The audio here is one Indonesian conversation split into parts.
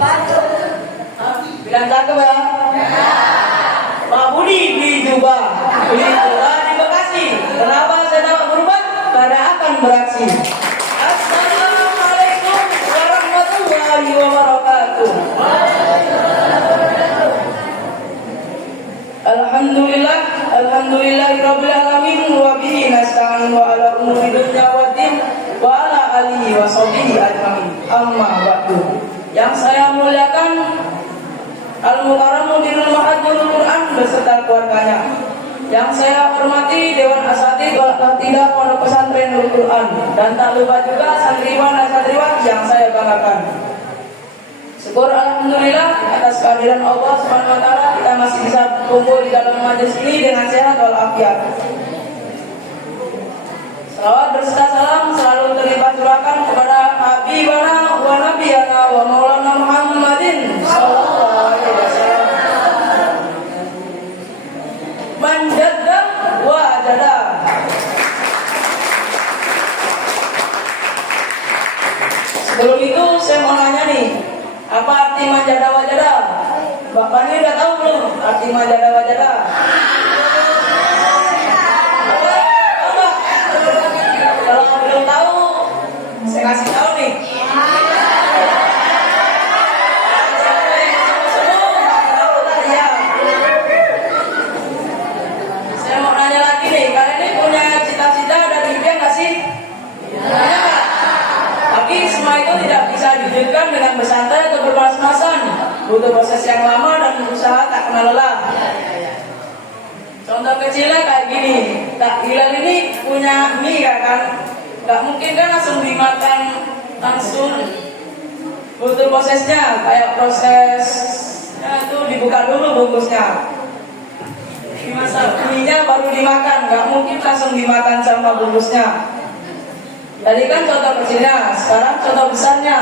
Bilang cakep ya. Pak Budi di Juba, beli bola di Bekasi. Kenapa saya dapat berubah? Karena akan beraksi. Assalamualaikum warahmatullahi wabarakatuh. Alhamdulillahirabbil alamin wa bihi nasta'in wa ala umuri dunya waddin wa ala alihi wa sahbihi ajmain. Amma ba'du. Yang saya muliakan Al-Mukarram Mudirul Mahadurul Quran beserta keluarganya. Yang saya hormati Dewan Asatidz wal Qatidah Pondok Pesantren Nurul Quran, dan tak lupa juga santriwan dan santriwati yang saya banggakan. Syukur alhamdulillah atas kehadiran Allah Subhanahu wa taala kita masih bisa kumpul di dalam majelis ini dengan sehat walafiat. Salawat berserta salam selalu terlibat curahkan kepada Habibana wa Nabiyana wa Maulana Muhammadin sallallahu alaihi wasallam. Manjadda wa jada. Sebelum itu saya mau nanya nih, apa arti manjada wajada? Bapak ini udah tahu belum arti manjada wajada? Kalau belum tahu, saya kasih tahu nih. Saya mau nanya lagi nih, kalian ini punya cita-cita dan impian nggak sih? Tapi semua itu tidak bisa diwujudkan dengan bersantai atau bermalas-malasan. Butuh proses yang lama dan usaha tak kenal lelah. Contoh kecilnya kayak gini, tak Hilal ini punya mie kan? Gak mungkin kan langsung dimakan langsung. Butuh prosesnya, kayak prosesnya itu dibuka dulu bungkusnya. Dimasak mie-nya baru dimakan, gak mungkin langsung dimakan sama bungkusnya. Tadi kan contoh kecilnya, sekarang contoh besarnya.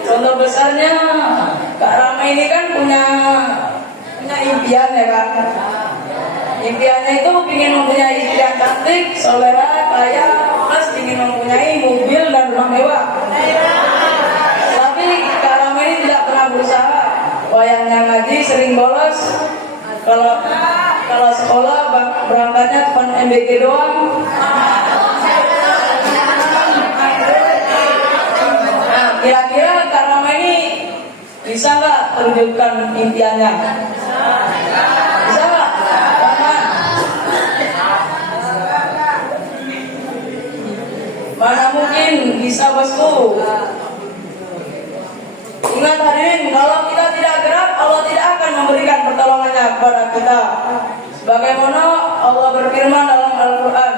Contoh besarnya, Kak Rama ini kan punya impian ya kan. Impiannya itu ingin mempunyai istri yang cantik, soleha, kaya, plus ingin mempunyai mobil dan rumah mewah. Tapi Kak Rama ini tidak pernah berusaha. Wayangnya ngaji sering bolos. Kalau sekolah berangkatnya cuma MBG doang. Nah, kira-kira Kak Rama ini bisa nggak terwujudkan impiannya? Bisa nggak? Mana mungkin bisa, bosku. Ingat hadirin, kalau kita tidak gerak, Allah tidak akan memberikan pertolongannya kepada kita. Sebagaimana Allah berfirman dalam Al-Quran,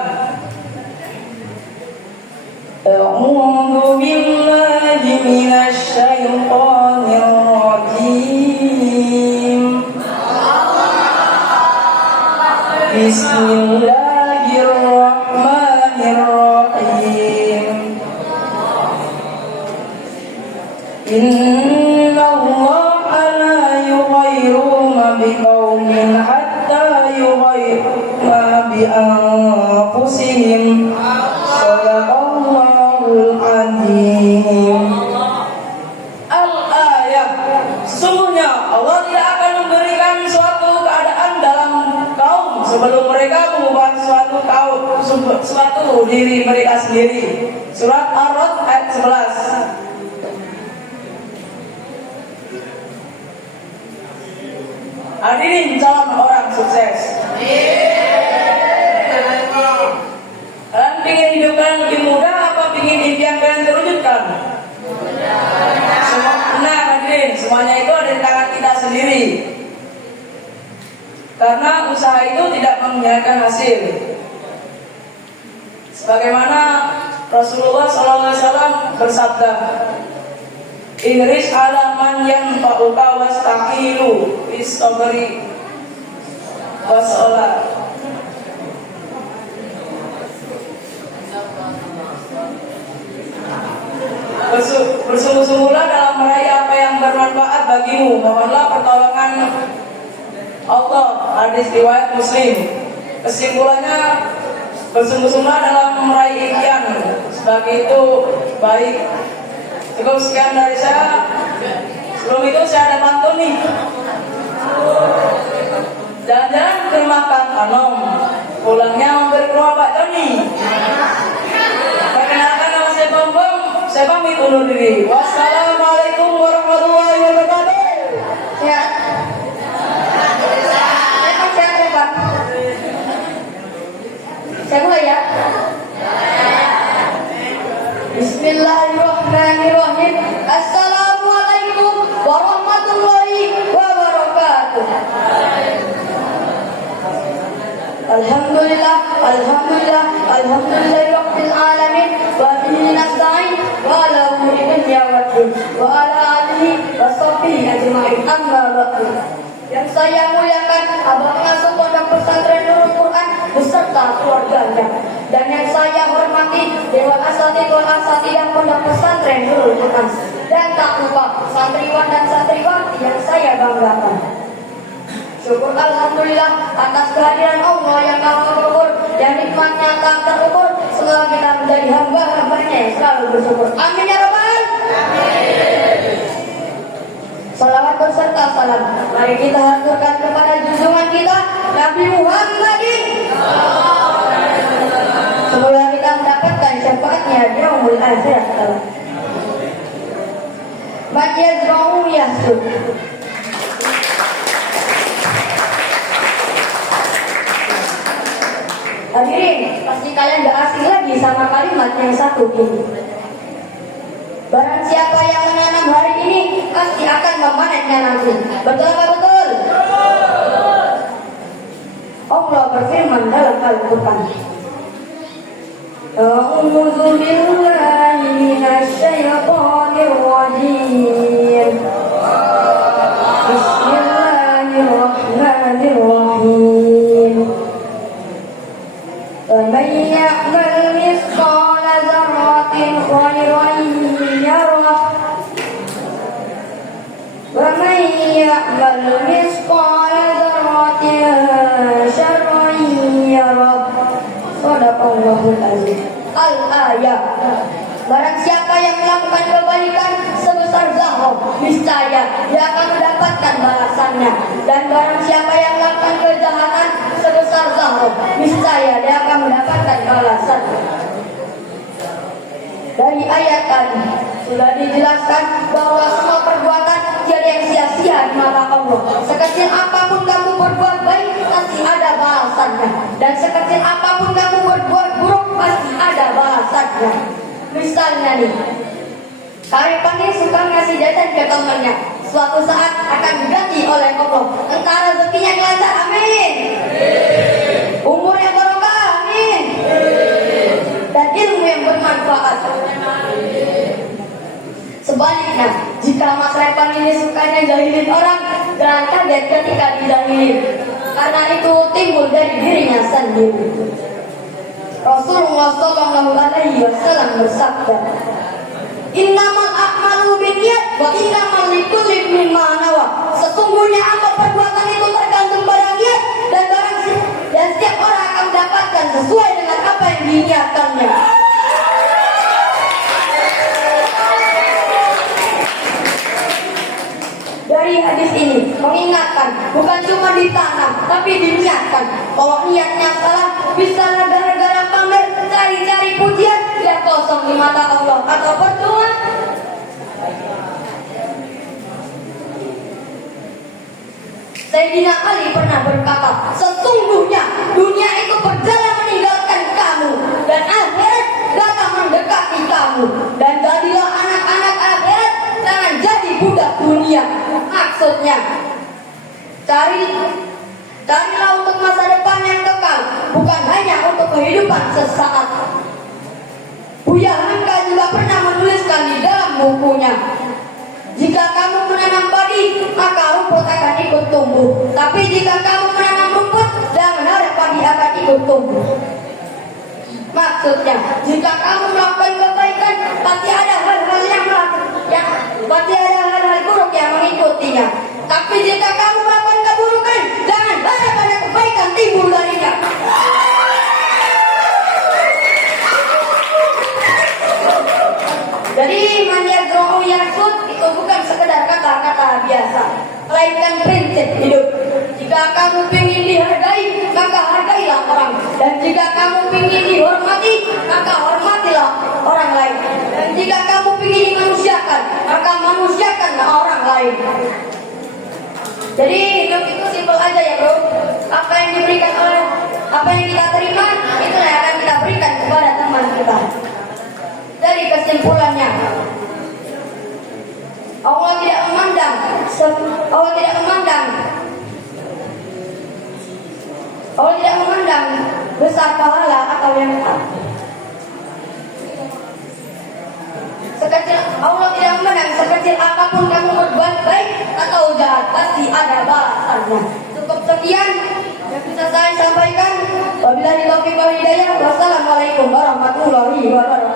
A'udzu billahi minasy syaithanir rajim. Bismillahirrahmanirrahim. Inna Allaha la yughayyiru ma biqaumin hatta yughayyiru ma bi anfusihim. Shadaqallahul azim. Al-ayah. Sesungguhnya Allah tidak akan memberikan suatu keadaan dalam kaum sebelum mereka mengubah suatu diri mereka sendiri. Surat Ar-Ra'd ayat 11. Hadirin calon orang sukses. Kalian ingin hidup kalian lebih mudah apa ingin impian kalian terwujudkan? Nah hadirin, semuanya itu ada di tangan kita sendiri. Karena usaha itu tidak mengkhianatkan hasil. Sebagaimana Rasulullah SAW bersabda, Ihris ala man yanfa'uka wastaqilu bis sabri wassalat. Bersungguh-sungguhlah dalam meraih apa yang bermanfaat bagimu. Mohonlah pertolongan Allah. Hadis riwayat Muslim. Kesimpulannya, bersungguh-sungguhlah dalam meraih impian. sebagai itu baik. Cukup sekian dari saya. Sebelum itu saya ada pantun nih. Jalan-jalan ke makan Anom, pulangnya mampir ke rumah Pak Tony. Perkenalkan nama saya Bambang, saya pamit undur diri. Wassalamualaikum warahmatullahi wabarakatuh. Ya. Saya Pak. Saya mulai ya. Bismillahirrahmanirrahim. Assalamualaikum warahmatullahi wabarakatuh. Alhamdulillah, alhamdulillah, alhamdulillahirabbil alamin. Wa bihi nasta'in wa ala umuri dunya waddin wa ala alihi wa sahbihi ajma'in. Amma ba'du. Yang saya muliakan abang pengasuh Pondok Pesantren Nurul Quran beserta keluarganya, dan yang saya hormati Dewan Asatidz wal Asatidah Pondok Pesantren Nurul Quran, dan tak lupa santriwan dan santriwati yang saya banggakan. Syukur alhamdulillah atas kehadiran Allah yang maha mengukur, yang nikmatnya tak terukur. Semoga kita menjadi hamba-hambanya yang selalu bersyukur. Amin ya rabbal alamin. Salawat berserta salam mari kita haturkan kepada junjungan kita Nabi Muhammadin. Semoga kita mendapatkan syafaatnya di yaumul akhirat. Majazra'u yahsud. Hadirin, pasti kalian gak asing lagi sama kalimat yang satu ini. Barang siapa yang menanam hari ini pasti akan memanennya nanti. Betul apa betul? Allah berfirman dalam Al-Quran. A'udzu billahi minasyaitonir rajim. Bismillahirrahmanirrahim. ومن يعمل مثقال ذرة خيرا يره ومن يعمل مثقال ذرة شرا يره. Shadaqallahul azim. Al-ayat. Barang siapa yang melakukan kebaikan sebesar zarah, niscaya dia akan mendapatkan balasannya. Dan barang siapa yang melakukan kejahatan sebesar zarah, niscaya dia akan mendapatkan balasan. Dari ayat tadi sudah dijelaskan bahwa semua perbuatan tiada yang sia-sia di mata Allah. Sekecil apapun kamu berbuat baik, pasti ada balasannya. Dan sekecil apapun kamu berbuat buruk, pasti ada balasannya. Misalnya nih, Karepan ini suka ngasih jajan ke temannya. Suatu saat akan diganti oleh Allah. Entah rezekinya yang lancar, amin. Umurnya barokah, amin. Dan ilmu yang bermanfaat. Sebaliknya, jika Mas Repan ini sukanya jahilin orang, jangan kaget ketika dijahilin, karena itu timbul dari dirinya sendiri. Rasulullah Shallallahu Alaihi Wasallam bersabda, Innamal a'malu binniyat wa innamal likulli imrin ma nawa. Sesungguhnya amal perbuatan itu tergantung pada niat, dan setiap orang akan mendapatkan sesuai dengan apa yang diniatkannya. Dari hadis ini mengingatkan bukan cuma ditanam tapi diniatkan. Kalau niatnya salah, bisa gara-gara pamer cari-cari pujian, dia kosong di mata Allah atau percuma. Sayyidina Ali pernah berkata, sesungguhnya dunia itu berjalan meninggalkan kamu, dan akhirat datang mendekati kamu. Dan jadilah anak-anak akhirat, jangan jadi budak dunia. Maksudnya, carilah untuk masa depan yang kekal, bukan hanya untuk kehidupan sesaat. Buya Hamka juga pernah menuliskan di dalam bukunya, jika kamu menanam padi, maka rumput akan ikut tumbuh. Tapi jika kamu menanam rumput, jangan harap padi akan ikut tumbuh. Maksudnya, jika kamu melakukan kebaikan, pasti ada hal-hal buruk yang mengikutinya. Tapi jika kamu melakukan keburukan, jangan harap ada kebaikan timbul darinya. dari kesimpulannya, Allah tidak memandang besar pahala atau yang sekecil. Allah tidak memandang sekecil apapun kamu berbuat baik atau jahat, pasti ada balasannya. Cukup sekian yang bisa saya sampaikan. Wabillahi taufiq wal hidayah. Wassalamualaikum warahmatullahi wabarakatuh.